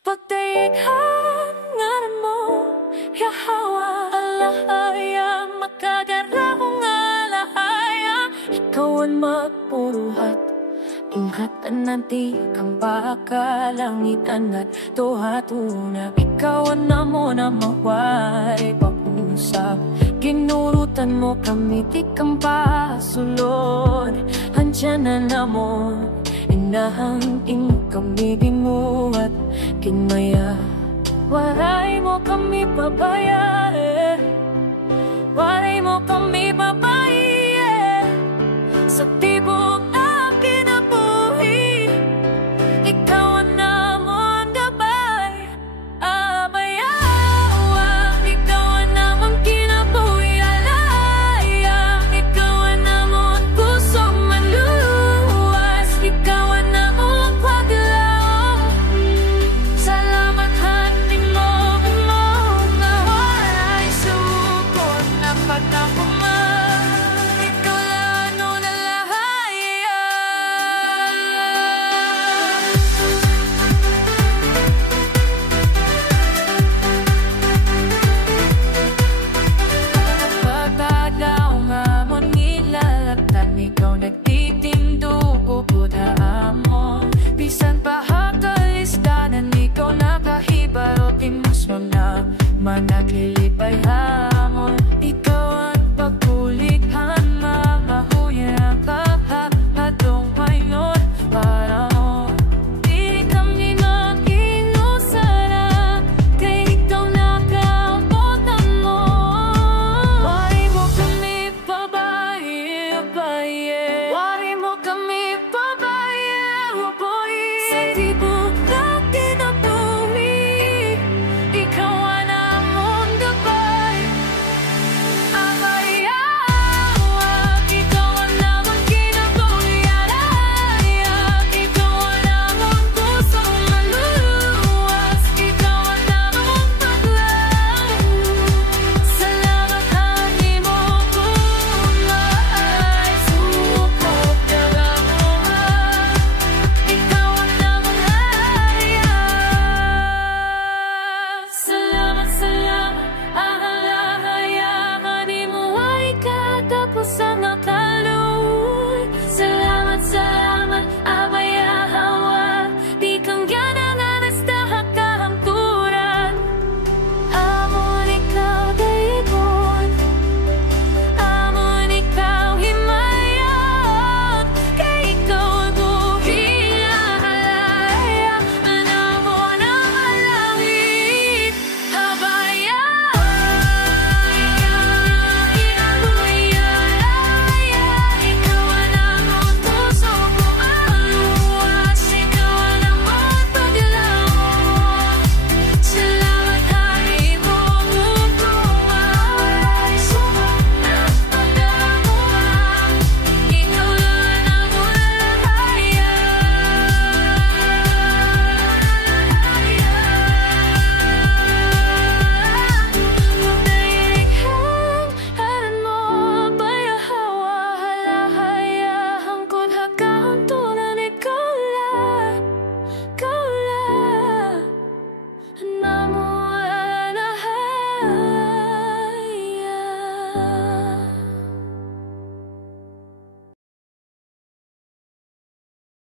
Pagdaighan ngaran mo, yahawa alahaya, makagarahong alahaya. Ikaw ang magpuruhat, ingatan nanti kang bakalangitan at tuhatunag. Ikaw ang namo na mawari pausap, ginurutan mo kami di kang pasulod. Handyan na namon, inahangin kami binuhat kinmaya. Waray mo kami babayae, waray mo kami babaye. Sa tibok na kinabuhi, ikaw ang namon gabay. Amayawa, ikaw ang namon kinabuhi. Alaya, ikaw ang namon pusong maluwas. Ikaw ang namon paglaw. Salamat hanin mo nga waray sukot na pagkakuman. Ikaw lang ang nalahaya. Pagtadaw nga mo nilalagtan, ikaw nagtitindugo buddha mo. Bisan pa hakalisdanan, ikaw nakahibaro, timus mo na managlilipay ha.